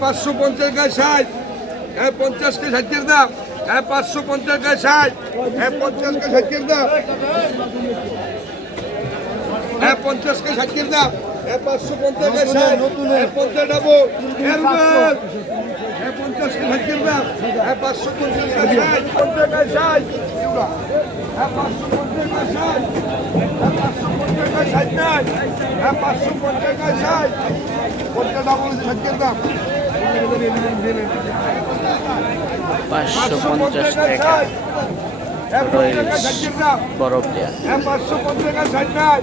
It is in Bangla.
পাঁচশো পঞ্চাশ গায়ে ষাট হ্যাঁ পঞ্চাশকে ষাটের দাম হ্যাঁ পাঁচশো পঞ্চাশ গায়ে ষাট হ্যাঁ পঞ্চাশকে ষাটের দাম হ্যাঁ পঞ্চাশকে ষাটের দাম হ্যাঁ পাঁচশো পঞ্চাশ পঞ্চাশ ডাবো হ্যাঁ পাঁচশো পঞ্চাশ পঞ্চাশ হ্যাঁ পাঁচশো পঞ্চাশ পাঁচশো পঞ্চাশ পঞ্চাশ পঞ্চাশ ডাবল ষাটের দাম। পাঁচশো পঞ্চাশ টাকা দেয়া হ্যাঁ পাঁচশো পঞ্চাশ ষাট